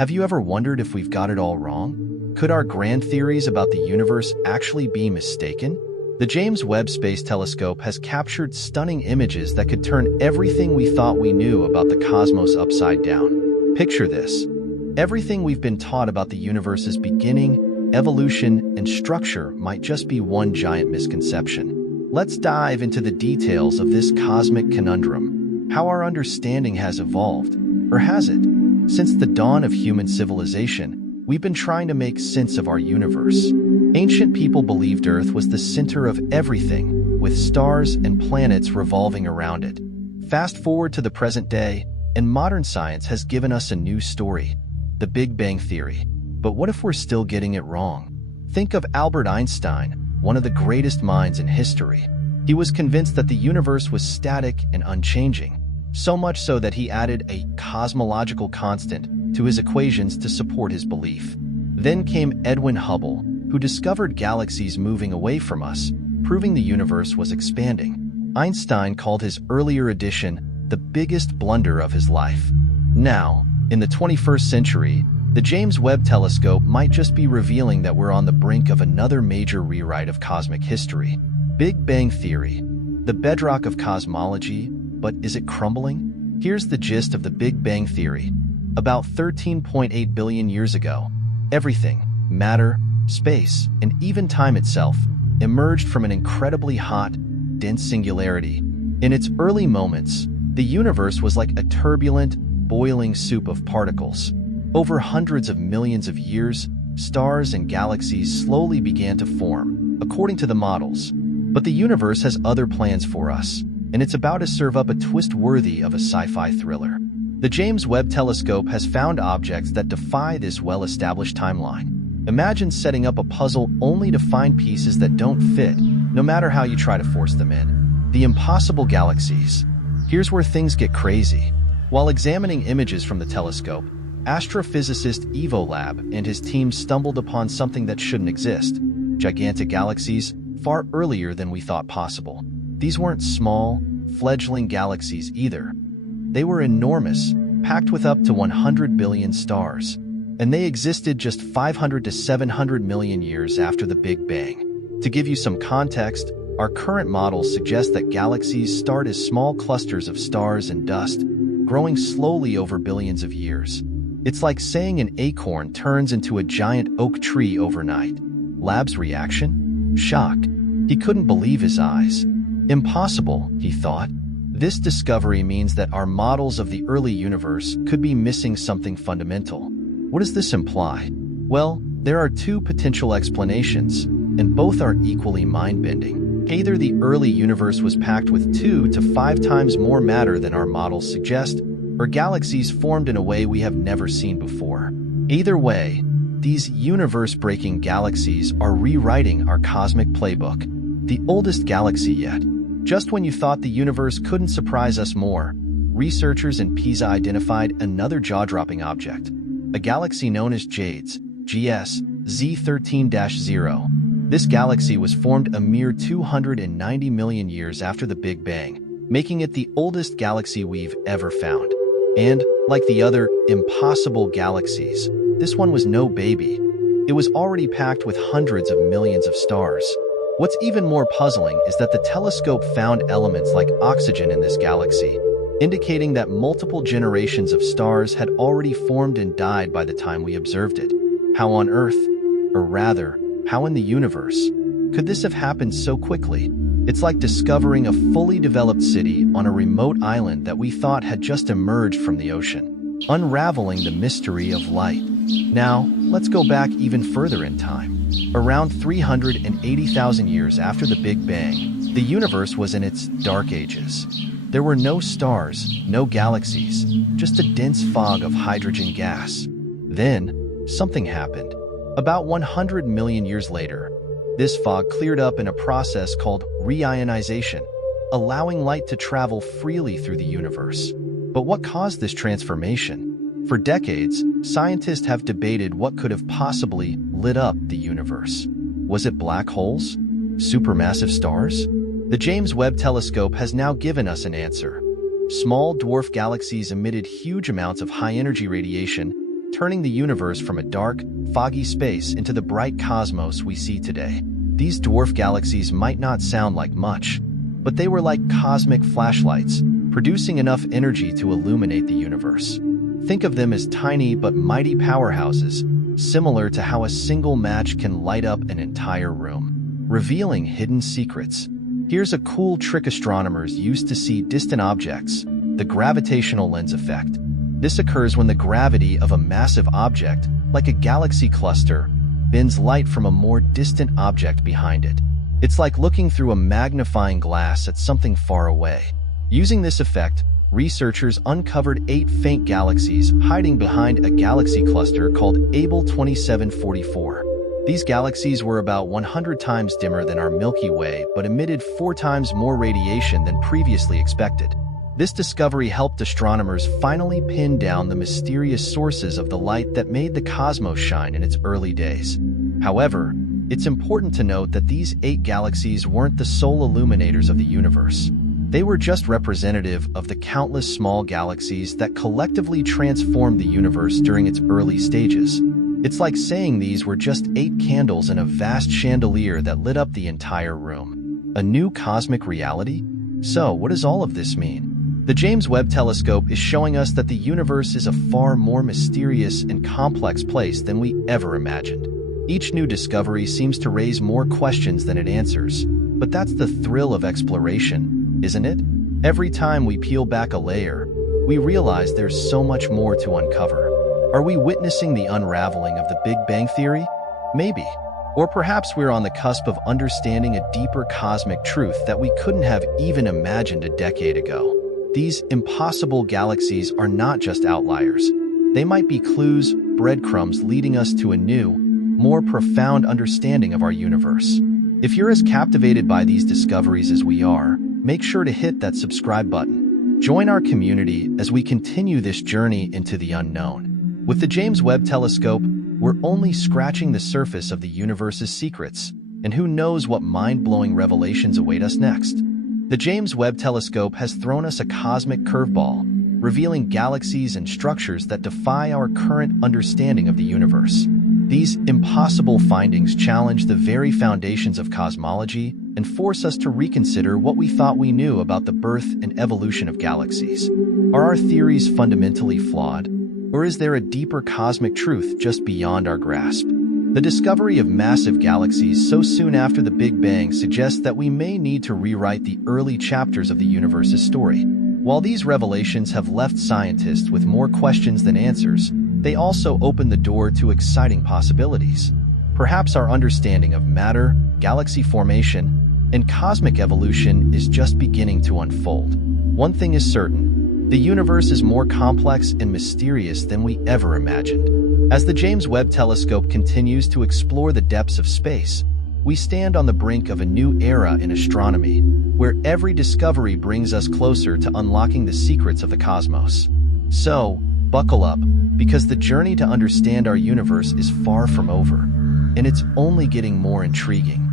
Have you ever wondered if we've got it all wrong? Could our grand theories about the universe actually be mistaken? The James Webb Space Telescope has captured stunning images that could turn everything we thought we knew about the cosmos upside down. Picture this. Everything we've been taught about the universe's beginning, evolution, and structure might just be one giant misconception. Let's dive into the details of this cosmic conundrum, how our understanding has evolved, or has it? Since the dawn of human civilization, we've been trying to make sense of our universe. Ancient people believed Earth was the center of everything, with stars and planets revolving around it. Fast forward to the present day, and modern science has given us a new story, the Big Bang Theory. But what if we're still getting it wrong? Think of Albert Einstein, one of the greatest minds in history. He was convinced that the universe was static and unchanging, so much so that he added a cosmological constant to his equations to support his belief. Then came Edwin Hubble, who discovered galaxies moving away from us, proving the universe was expanding. Einstein called his earlier addition the biggest blunder of his life. Now, in the 21st century, the James Webb Telescope might just be revealing that we're on the brink of another major rewrite of cosmic history. Big Bang Theory, the bedrock of cosmology, but is it crumbling? Here's the gist of the Big Bang Theory. About 13.8 billion years ago, everything, matter, space, and even time itself, emerged from an incredibly hot, dense singularity. In its early moments, the universe was like a turbulent, boiling soup of particles. Over hundreds of millions of years, stars and galaxies slowly began to form, according to the models. But the universe has other plans for us, and it's about to serve up a twist worthy of a sci-fi thriller. The James Webb Telescope has found objects that defy this well-established timeline. Imagine setting up a puzzle only to find pieces that don't fit, no matter how you try to force them in. The impossible galaxies. Here's where things get crazy. While examining images from the telescope, astrophysicist Evo Lab and his team stumbled upon something that shouldn't exist. Gigantic galaxies, far earlier than we thought possible. These weren't small, fledgling galaxies either. They were enormous, packed with up to 100 billion stars. And they existed just 500 to 700 million years after the Big Bang. To give you some context, our current models suggest that galaxies start as small clusters of stars and dust, growing slowly over billions of years. It's like saying an acorn turns into a giant oak tree overnight. Lab's reaction? Shock. He couldn't believe his eyes. Impossible, he thought. This discovery means that our models of the early universe could be missing something fundamental. What does this imply? Well, there are two potential explanations, and both are equally mind-bending. Either the early universe was packed with 2 to 5 times more matter than our models suggest, or galaxies formed in a way we have never seen before. Either way, these universe-breaking galaxies are rewriting our cosmic playbook. The oldest galaxy yet. Just when you thought the universe couldn't surprise us more, researchers in Pisa identified another jaw-dropping object, a galaxy known as JADES, GS Z13-0. This galaxy was formed a mere 290 million years after the Big Bang, making it the oldest galaxy we've ever found. And, like the other impossible galaxies, this one was no baby. It was already packed with hundreds of millions of stars. What's even more puzzling is that the telescope found elements like oxygen in this galaxy, indicating that multiple generations of stars had already formed and died by the time we observed it. How on Earth, or rather, how in the universe, could this have happened so quickly? It's like discovering a fully developed city on a remote island that we thought had just emerged from the ocean, unraveling the mystery of light. Now, let's go back even further in time. Around 380,000 years after the Big Bang, the universe was in its dark ages. There were no stars, no galaxies, just a dense fog of hydrogen gas. Then, something happened. About 100 million years later, this fog cleared up in a process called reionization, allowing light to travel freely through the universe. But what caused this transformation? For decades, scientists have debated what could have possibly lit up the universe. Was it black holes? Supermassive stars? The James Webb Telescope has now given us an answer. Small dwarf galaxies emitted huge amounts of high-energy radiation, turning the universe from a dark, foggy space into the bright cosmos we see today. These dwarf galaxies might not sound like much, but they were like cosmic flashlights, producing enough energy to illuminate the universe. Think of them as tiny but mighty powerhouses, similar to how a single match can light up an entire room, revealing hidden secrets. Here's a cool trick astronomers use to see distant objects: the gravitational lens effect. This occurs when the gravity of a massive object, like a galaxy cluster, bends light from a more distant object behind it. It's like looking through a magnifying glass at something far away. Using this effect, researchers uncovered 8 faint galaxies hiding behind a galaxy cluster called Abell 2744. These galaxies were about 100 times dimmer than our Milky Way, but emitted 4 times more radiation than previously expected. This discovery helped astronomers finally pin down the mysterious sources of the light that made the cosmos shine in its early days. However, it's important to note that these 8 galaxies weren't the sole illuminators of the universe. They were just representative of the countless small galaxies that collectively transformed the universe during its early stages. It's like saying these were just 8 candles in a vast chandelier that lit up the entire room. A new cosmic reality? So, what does all of this mean? The James Webb Telescope is showing us that the universe is a far more mysterious and complex place than we ever imagined. Each new discovery seems to raise more questions than it answers, but that's the thrill of exploration, isn't it? Every time we peel back a layer, we realize there's so much more to uncover. Are we witnessing the unraveling of the Big Bang Theory? Maybe. Or perhaps we're on the cusp of understanding a deeper cosmic truth that we couldn't have even imagined a decade ago. These impossible galaxies are not just outliers. They might be clues, breadcrumbs leading us to a new, more profound understanding of our universe. If you're as captivated by these discoveries as we are, make sure to hit that subscribe button. Join our community as we continue this journey into the unknown. With the James Webb Telescope, we're only scratching the surface of the universe's secrets, and who knows what mind-blowing revelations await us next. The James Webb Telescope has thrown us a cosmic curveball, revealing galaxies and structures that defy our current understanding of the universe. These impossible findings challenge the very foundations of cosmology and force us to reconsider what we thought we knew about the birth and evolution of galaxies. Are our theories fundamentally flawed, or is there a deeper cosmic truth just beyond our grasp? The discovery of massive galaxies so soon after the Big Bang suggests that we may need to rewrite the early chapters of the universe's story. While these revelations have left scientists with more questions than answers, they also open the door to exciting possibilities. Perhaps our understanding of matter, galaxy formation, and cosmic evolution is just beginning to unfold. One thing is certain: the universe is more complex and mysterious than we ever imagined. As the James Webb Telescope continues to explore the depths of space, we stand on the brink of a new era in astronomy, where every discovery brings us closer to unlocking the secrets of the cosmos. So, buckle up, because the journey to understand our universe is far from over, and it's only getting more intriguing.